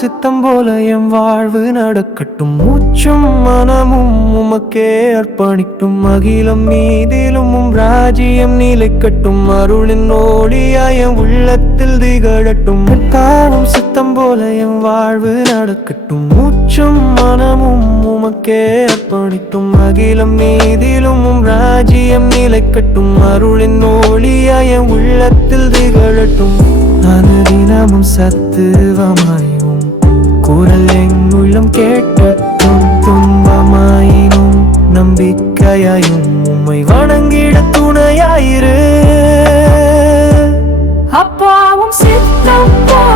சித்தம் போல என் வாழ்வு நடக்கட்டும். மூச்சும் மனமும் உமக்கே அர்ப்பணிக்கும். அகிலம் மீதிலும் ராஜ்யம் நிலைக்கட்டும். அருளின் ஒளியாய் உள்ளத்தில் திகழட்டும். தானும் சித்தம் போல என் வாழ்வு நடக்கட்டும். மூச்சும் மனமும் உமக்கே அர்ப்பணிக்கும். அகிலம் மீதிலும் ராஜ்யம் நிலைக்கட்டும். அருளின் ஒளியாய் உள்ளத்தில் திகழட்டும். அனுதினமும் சத்துவமாயும் உம்மை வணங்கிட துணையாயிரு. அப்பாவும் சித்தப்பா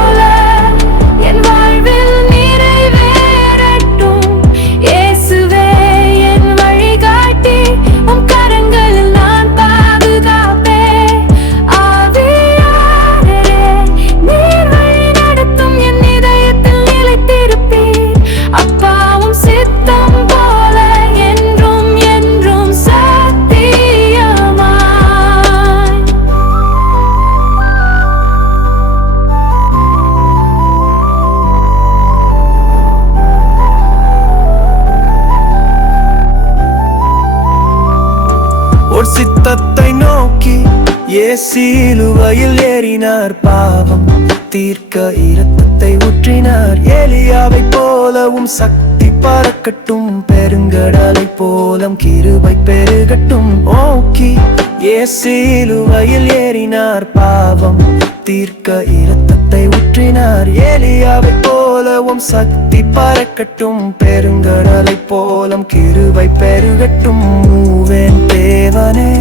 சித்தத்தை நோக்கி ஏசிலுவையில் ஏறினார் பாவம். தீர்க்க இரத்தத்தை ஊற்றினார். ஏலியாவை போலவும் சக்தி பறக்கட்டும். பெருங்கடலை போலம் கிருபை பெருகட்டும். ஓக்கி ஏசிலுவையில் ஏறினார் பாவம். தீர்க்க இரத்தத்தை ஊற்றினார். ஏலியாவை போலவும் சக்தி பறக்கட்டும். பெருங்கடலை போலம் கிருவை பெருகட்டும். மூவேன் தேவனே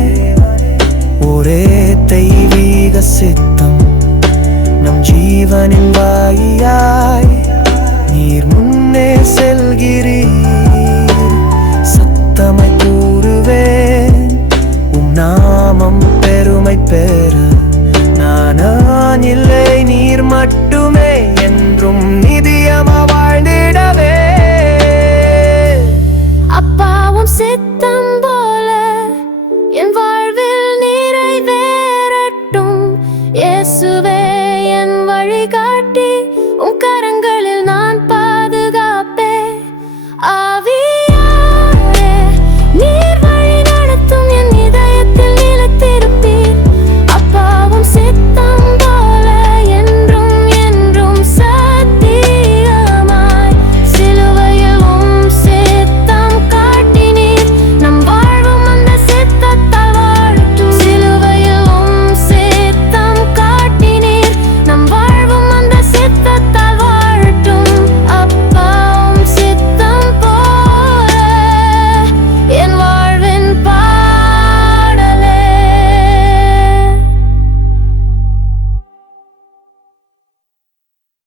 ஒரே தெய்வீக சித்தம். நம் ஜீவனின் வாயியாய் நீர் முன்னே செல்கிறீர். சத்தமை கூறுவேன். உம் நாமம் பெருமை பெற